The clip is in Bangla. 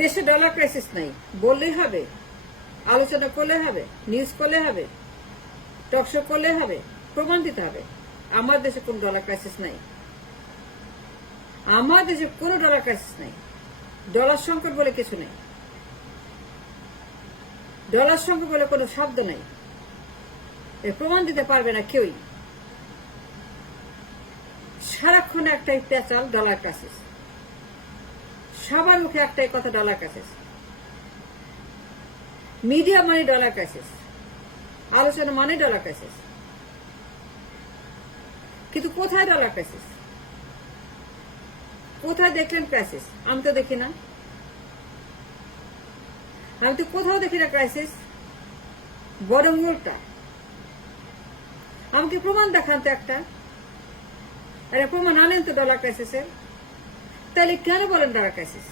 দেশে ডলার ক্রাইসিস নাই বললেই হবে, আলোচনা করলে হবে, নিউজ করলে হবে, টকশো করলে হবে, প্রমাণ দিতে হবে। আমার দেশে কোন ডলার ক্রাইসিস নাই, আমার দেশে কোনো ডলার ক্রাইসিস নাই। ডলার সংকট বলে কিছু নেই, ডলার সংকট বলে কোনো শব্দ নাই। এর প্রমাণ দিতে পারবে না কেউই। সারাক্ষণ একটাই পেঁচাল, ডলার ক্রাইসিস। সবার মুখে একটাই কথা, ডলার ক্রাইসিস। মিডিয়া মানে ডলার ক্রাইসিস, আলোচনা মানে ডলার ক্রাইসিস। কিন্তু কোথায় ডলার ক্রাইসিস? কোথায় দেখলেন ক্রাইসিস? আমি তো দেখি না, আমি তো কোথাও দেখি না ক্রাইসিস। বরং উল্টা। আমাকে প্রমাণ দেখান তো একটা, প্রমাণ আনেন তো ডলার ক্রাইসিসের। তাহলে কেন বলেন ডলার ক্রাইসিস?